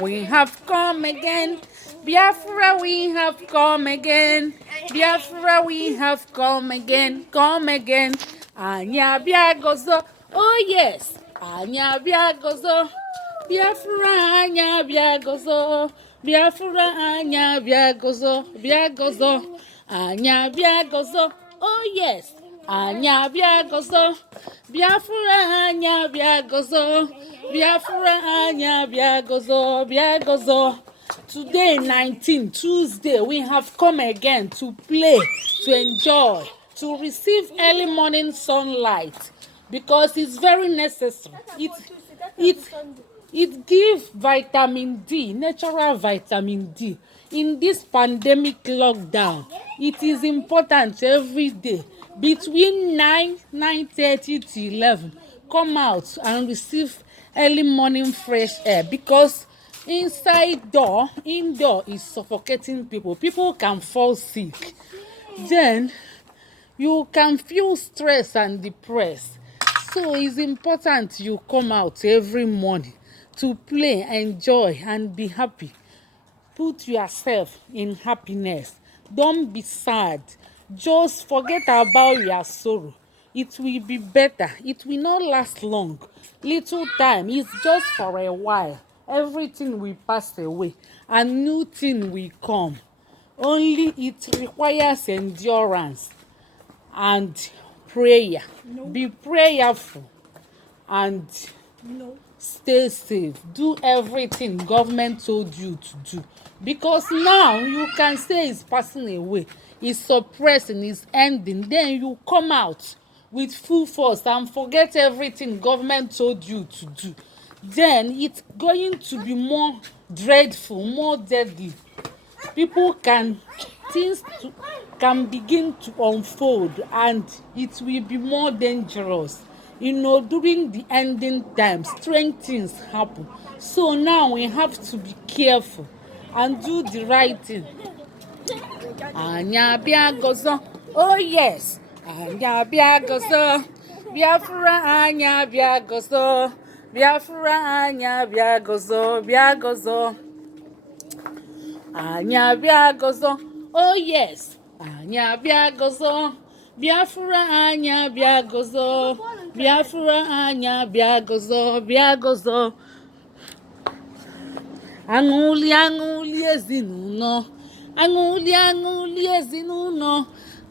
We have come again. Biafra, we have come again. Biafra, we have come again. Come again. Anya biagozo. Oh yes. Anya biagozo. Biafra, anya biagozo. Biafra, anya biagozo. Biagozo. Anya biagozo. Oh yes. Anya biagozo. Biafra, anya biagozo. Biafra anya biagozo, biagozo. Today, 19 Tuesday, we have come again to play, to enjoy, to receive early morning sunlight because it's very necessary. It gives vitamin D, natural vitamin D. In this pandemic lockdown, it is important every day between 9:30 to 11. Come out and receive early morning fresh air because indoor is suffocating people can fall sick, then you can feel stressed and depressed. So it's important you come out every morning to play, enjoy and be happy. Put yourself in happiness. Don't be sad. Just forget about your sorrow. It will be better. It will not last long. Little time. It's just for a while. Everything will pass away and new thing will come. Only it requires endurance and prayer. No. Be prayerful and stay safe. Do everything government told you to do because now you can say it's passing away, it's suppressing, it's ending. Then you come out with full force and forget everything government told you to do. Then it's going to be more dreadful, more deadly. People can things to, can begin to unfold and it will be more dangerous. During the ending time, strange things happen. So now we have to be careful and do the right thing. Anya biagozo. Oh yes. Anya biagozo. Biafra anya biagozo. Biafra anya biagozo. Biagozo. Anya biagozo. Oh yes. Anya biagozo. Biafra anya biagozo. Biafra anya biagozo. Biagozo. Aṅụli aṅụli ezinụlọ. Aṅụli aṅụli ezinụlọ.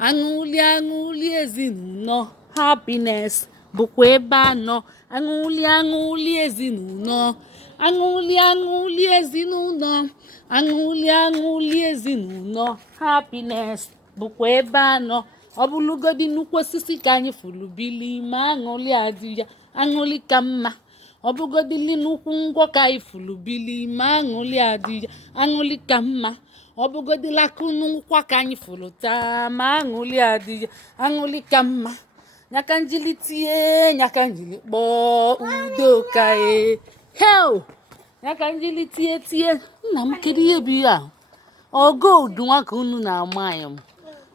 Aṅụli aṅụli ezinụlọ. Happiness bụkwa ebe anọ. Aṅụli aṅụli ezinụlọ. Aṅụli aṅụli ezinụlọ. Aṅụli aṅụli ezinụlọ. Happiness bụkwa ebe anọ. Ọ bụlụgodị nnukwu osisi ka anyị fụrụ bili ma aṅụli adị ya, aṅụli ka mma. Ọ bụgodịli nnukwu ngwọ ka anyị fụrụ bili ma aṅụli adị ya, aṅụli ka mma. Ọ bụgodịla akụ n'ụkwa ka anyị fụrụ taa ma aṅụli adị ya, aṅụli ka mma. Nyaka njili tie, nyaka njili kpọọ udo ka hell. Nyaka njili tie tie. Nna m kedu ihe bụ ya? Ọ gold nwa ka unu na-ama ya m.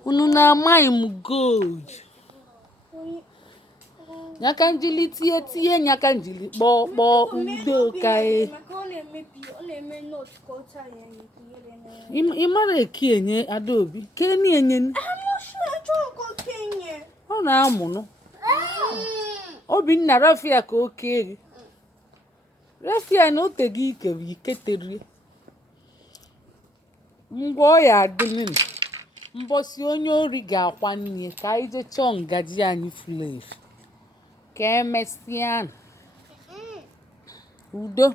Unu na-amaghị m gold. Nyaka njili tie tie, nyaka njili kpọọ udo ka ị mara eke enye Adaobi keni enye ọ na-amụnụ Obinna Rafia ka oke gị Rafia na oteghị ike bụ iketerie ngwa ọ ya adịnị mbọsị onye ori ga-akwa n'ihe ka anyị jee chọọ ngaji anyị furu efu ka emesịa udo.